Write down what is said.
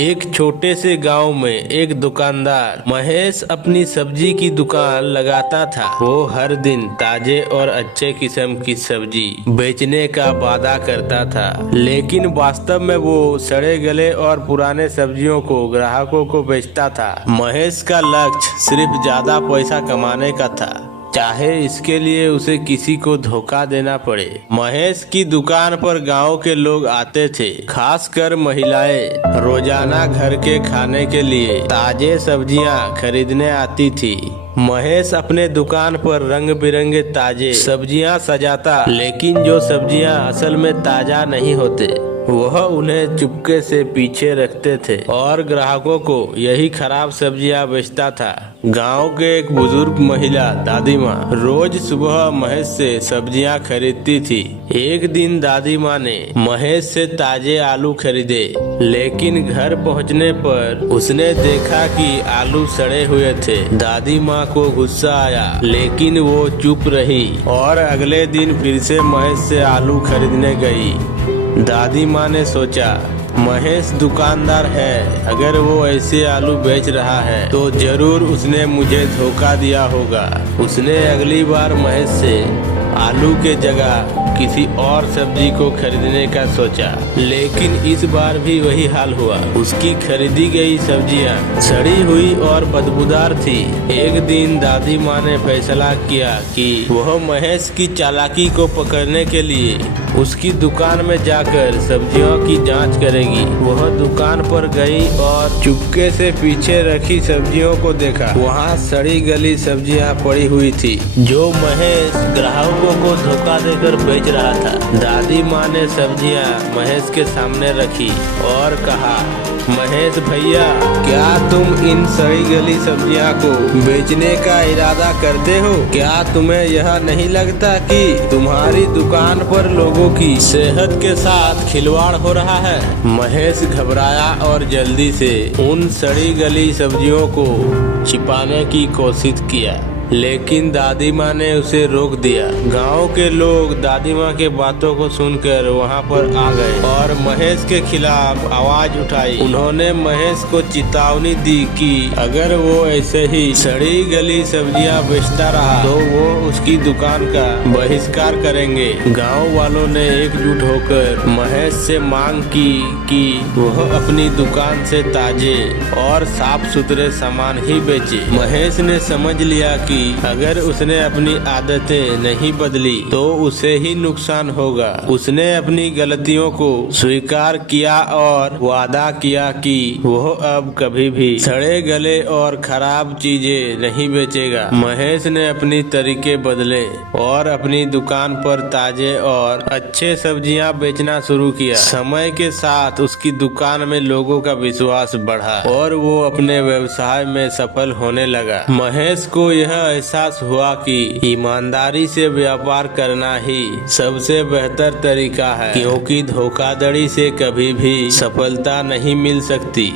एक छोटे से गांव में एक दुकानदार महेश अपनी सब्जी की दुकान लगाता था। वो हर दिन ताजे और अच्छे किस्म की सब्जी बेचने का वादा करता था, लेकिन वास्तव में वो सड़े गले और पुराने सब्जियों को ग्राहकों को बेचता था। महेश का लक्ष्य सिर्फ ज्यादा पैसा कमाने का था, चाहे इसके लिए उसे किसी को धोखा देना पड़े। महेश की दुकान पर गांव के लोग आते थे, खासकर महिलाएं रोजाना घर के खाने के लिए ताजे सब्जियां खरीदने आती थी। महेश अपने दुकान पर रंग बिरंगे ताजे सब्जियां सजाता, लेकिन जो सब्जियां असल में ताजा नहीं होते वह उन्हें चुपके से पीछे रखते थे और ग्राहकों को यही खराब सब्जियां बेचता था। गांव के एक बुजुर्ग महिला दादी माँ रोज सुबह महेश से सब्जियां खरीदती थी। एक दिन दादी माँ ने महेश से ताजे आलू खरीदे, लेकिन घर पहुंचने पर उसने देखा कि आलू सड़े हुए थे। दादी माँ को गुस्सा आया, लेकिन वो चुप रही और अगले दिन फिर से महेश से आलू खरीदने गई। दादी माँ ने सोचा, महेश दुकानदार है, अगर वो ऐसे आलू बेच रहा है तो जरूर उसने मुझे धोखा दिया होगा। उसने अगली बार महेश से आलू के जगह किसी और सब्जी को खरीदने का सोचा, लेकिन इस बार भी वही हाल हुआ। उसकी खरीदी गई सब्जियां सड़ी हुई और बदबूदार थी। एक दिन दादी माँ ने फैसला किया कि वह महेश की चालाकी को पकड़ने के लिए उसकी दुकान में जाकर सब्जियों की जांच करेगी। वह दुकान पर गई और चुपके से पीछे रखी सब्जियों को देखा। वहाँ सड़ी गली सब्जियां पड़ी हुई थी, जो महेश ग्राहकों को धोखा देकर बेच रहा था। दादी माँ ने सब्जियां महेश के सामने रखी और कहा, महेश भैया, क्या तुम इन सड़ी गली सब्जियां को बेचने का इरादा करते हो? क्या तुम्हें यह नहीं लगता कि तुम्हारी दुकान पर लोगों की सेहत के साथ खिलवाड़ हो रहा है? महेश घबराया और जल्दी से उन सड़ी गली सब्जियों को छिपाने की कोशिश किया, लेकिन दादी माँ ने उसे रोक दिया। गांव के लोग दादी माँ के बातों को सुनकर वहां पर आ गए और महेश के खिलाफ आवाज उठाई। उन्होंने महेश को चेतावनी दी कि अगर वो ऐसे ही सड़ी गली सब्जियां बेचता रहा तो वो उसकी दुकान का बहिष्कार करेंगे। गांव वालों ने एकजुट होकर महेश से मांग की कि वह अपनी दुकान से ताजे और साफ सुथरे सामान ही बेचे। महेश ने समझ लिया कि अगर उसने अपनी आदतें नहीं बदली तो उसे ही नुकसान होगा। उसने अपनी गलतियों को स्वीकार किया और वादा किया कि वह अब कभी भी सड़े गले और खराब चीजें नहीं बेचेगा। महेश ने अपनी तरीके बदले और अपनी दुकान पर ताजे और अच्छे सब्जियां बेचना शुरू किया। समय के साथ उसकी दुकान में लोगों का विश्वास बढ़ा और वो अपने व्यवसाय में सफल होने लगा। महेश को यह एहसास हुआ कि ईमानदारी से व्यापार करना ही सबसे बेहतर तरीका है, क्योंकि धोखाधड़ी से कभी भी सफलता नहीं मिल सकती।